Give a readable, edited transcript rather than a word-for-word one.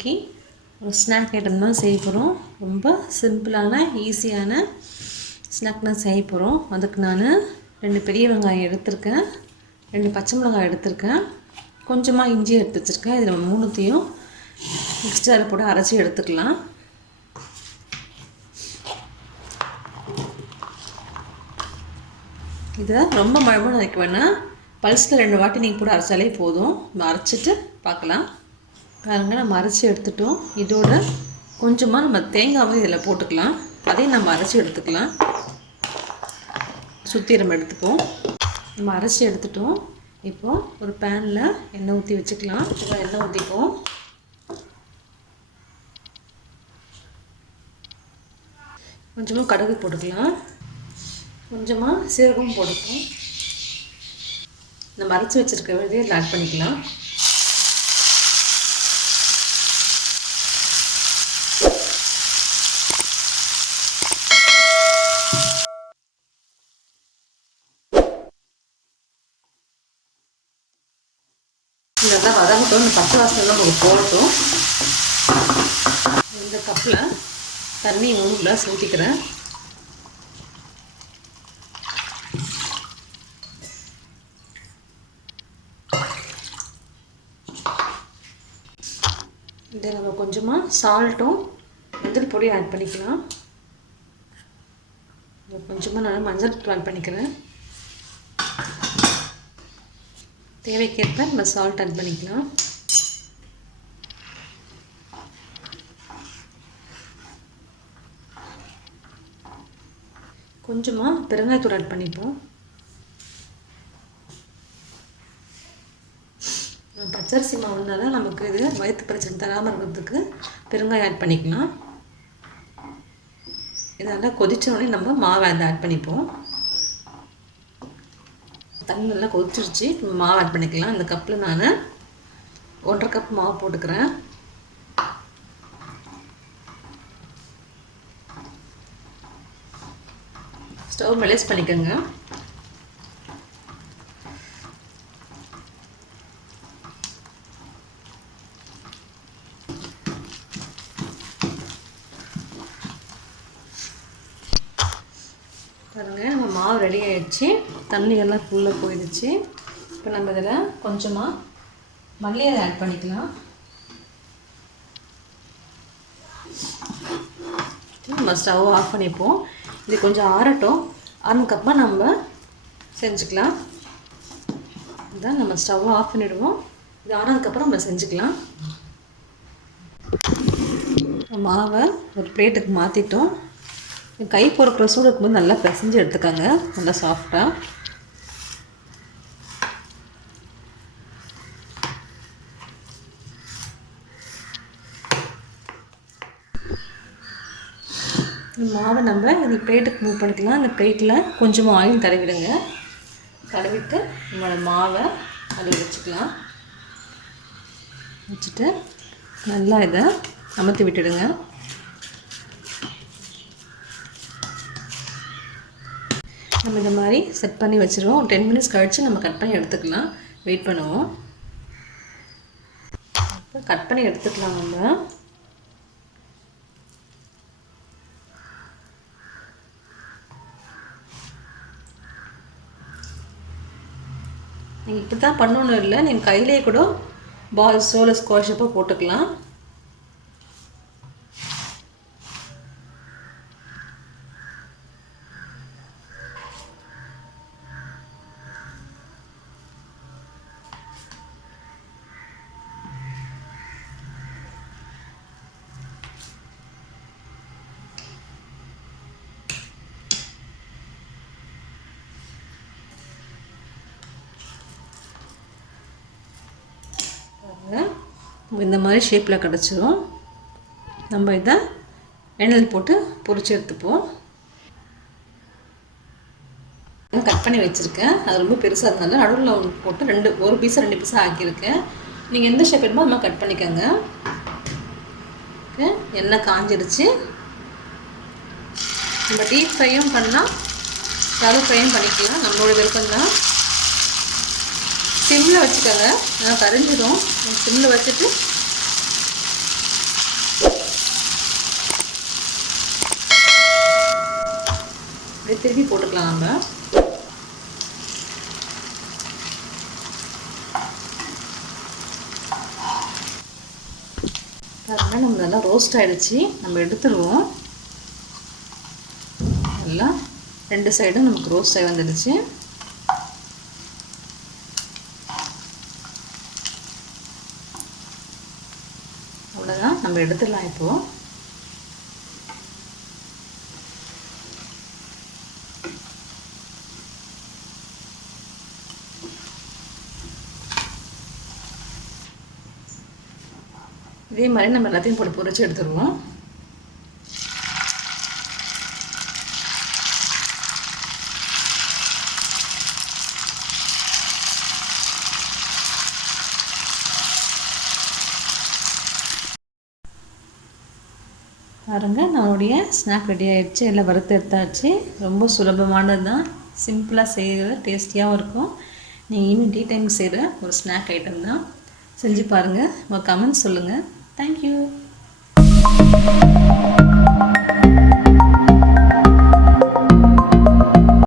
இன்றைக்கி ஒரு snack item தான் செய்ய போகிறோம். ரொம்ப சிம்பிளான ஈஸியான ஸ்நாக் தான் செய்ய போகிறோம். அதுக்கு நான் 2 பெரிய வெங்காயம் எடுத்திருக்கேன், 2 பச்சை மிளகாய் எடுத்திருக்கேன், கொஞ்சமாக இஞ்சி எடுத்து வச்சுருக்கேன். இதில் நம்ம 3த்தையும் மிக்சரில் போட்டு அரைச்சி எடுத்துக்கலாம். இதை ரொம்ப மழை வைக்க வேணாம், பல்ஸில் 2 வாட்டி நீங்கள் கூட அரைச்சாலே போதும். நம்ம அரைச்சிட்டு பார்க்கலாம். பாருங்கள், நம்ம அரைச்சி எடுத்துட்டோம். இதோட கொஞ்சமாக நம்ம தேங்காவும் இதில் போட்டுக்கலாம். அதையும் நம்ம அரைச்சி எடுத்துக்கலாம். சுற்றி நம்ம எடுத்துப்போம். நம்ம அரைச்சி எடுத்துட்டோம். இப்போது ஒரு பேனில் எண்ணெய் ஊற்றி வச்சுக்கலாம். எண்ணெய் ஊற்றிப்போம். கொஞ்சமாக கடுகு போட்டுக்கலாம், கொஞ்சமாக சீரகம் போட்டுப்போம். நம்ம அரைச்சி வச்சுருக்க வேண்டிய ஆட் பண்ணிக்கலாம். நல்லா வதங்கட்டும். இந்த பச்சை வாசனைலாம் நமக்கு போடட்டும். இந்த கப்பில் தண்ணி 3 கிளாஸ் ஊற்றிக்கிறேன். இதை நம்ம கொஞ்சமாக சால்ட்டும் மஞ்சள் பொடியும் ஆட் பண்ணிக்கலாம். கொஞ்சமாக நான் மஞ்சள் ஆட் பண்ணிக்கிறேன். தேவைக்கேற்ப நம்ம சால்ட் ஆட் பண்ணிக்கலாம். கொஞ்சமாக பெருங்காயத்தூள் ஆட் பண்ணிப்போம். பச்சரிசி மாவுனால நமக்கு இது வயிற்று பிரச்சனை தராமல் இருக்கிறதுக்கு பெருங்காயம் ஆட் பண்ணிக்கலாம். இதெல்லாம் கொதிச்ச உடனே நம்ம மாவை ஆட் பண்ணிப்போம். தண்ணி நல்லா கொதிச்சிருச்சு. மாவு ஆட் பண்ணிக்கலாம். இந்த கப்பில் நான் 1.5 கப் மாவு போட்டுக்கிறேன். ஸ்டவ் மெலேஸ் பண்ணிக்கோங்க. பாருங்கள், நம்ம மாவு ரெடி ஆகிடுச்சு. தண்ணி எல்லாம் ஃபுல்லாக போயிடுச்சு. இப்போ நம்ம இதில் கொஞ்சமாக மல்லியை ஆட் பண்ணிக்கலாம். நம்ம ஸ்டவ் ஆஃப் பண்ணிப்போம். இது கொஞ்சம் ஆறட்டும். ஆறுனதுக்கப்புறமா நம்ம செஞ்சுக்கலாம். இதுதான் நம்ம ஸ்டவ் ஆஃப் பண்ணிவிடுவோம். இது ஆனதுக்கப்புறம் நம்ம செஞ்சுக்கலாம். மாவை ஒரு பிளேட்டுக்கு மாற்றிட்டோம். கை பொறுக்கிற சூடு இருக்கும்போது நல்லா பிசைஞ்சு எடுத்துக்காங்க, நல்லா சாஃப்டாக. மாவை நம்ம இந்த பிளேட்டுக்கு மூவ் பண்ணிக்கலாம். இந்த பிளேட்டில் கொஞ்சமாக ஆயில் தடவிடுங்க. தடவிட்டு நம்மளோட மாவை அதில் வச்சுக்கலாம். வச்சுட்டு நல்லா இதை அமர்த்தி விட்டுடுங்க. நம்ம இந்த மாதிரி செட் பண்ணி வச்சுருவோம். 10 மினிட்ஸ் கழித்து நம்ம கட் பண்ணி எடுத்துக்கலாம். வெயிட் பண்ணுவோம். கட் பண்ணி எடுத்துக்கலாம். நம்ம நீங்கள் இப்படி தான் பண்ணணும் இல்லை, நீங்கள் கையிலே கூட பால்ஸோ இல்லை ஸ்குவாஷப்போ போட்டுக்கலாம். இந்த மாதிரி ஷேப்பில் கிடச்சிரும். நம்ம இதை எண்ணெயில் போட்டு பொரிச்சு எடுத்துப்போம். கட் பண்ணி வச்சுருக்கேன். அது ரொம்ப பெருசாக இருந்தாலும் நடுவில் போட்டு ஒரு பீஸை 2 பீஸாக ஆக்கியிருக்கேன். நீங்கள் எந்த ஷேப் வேணுமோ அது மாதிரி கட் பண்ணிக்கோங்க. ஓகே, எண்ணெய் காஞ்சிடுச்சு. நம்ம டீப் ஃப்ரையும் பண்ணலாம், ஷாலோ ஃப்ரையும் பண்ணிக்கலாம். நம்மளோட விருப்பம் தான். சிம்மில் வச்சுக்கோங்க, நான் கரைஞ்சிடும். சிம்மில் வச்சுட்டு அப்படியே திருப்பி போட்டுக்கலாம் நம்ம. பாருங்கள் நம்ம நல்லா ரோஸ்ட் ஆகிடுச்சு. நம்ம எடுத்துடுவோம். நல்லா 2 சைடும் நமக்கு ரோஸ்ட் ஆகி வந்துடுச்சு. அவ்வளோதான், நம்ம எடுத்துடலாம் இப்போது. இதே மாதிரி நம்ம எல்லாத்தையும் போட்டு பொரிச்சு எடுத்துருவோம். பாருங்கள் நம்மளுடைய ஸ்நாக் ரெடி ஆகிடுச்சு. எல்லாம் வறுத்து எடுத்தாச்சு. ரொம்ப சுலபமானது தான், சிம்பிளாக செய்கிற, டேஸ்டியாகவும் இருக்கும். நீங்கள் ஈவினிங் டீ டைம் செய்கிற ஒரு ஸ்நாக் ஐட்டம் தான். செஞ்சு பாருங்கள், உங்கள் கமெண்ட்ஸ் சொல்லுங்கள். தேங்க்யூ.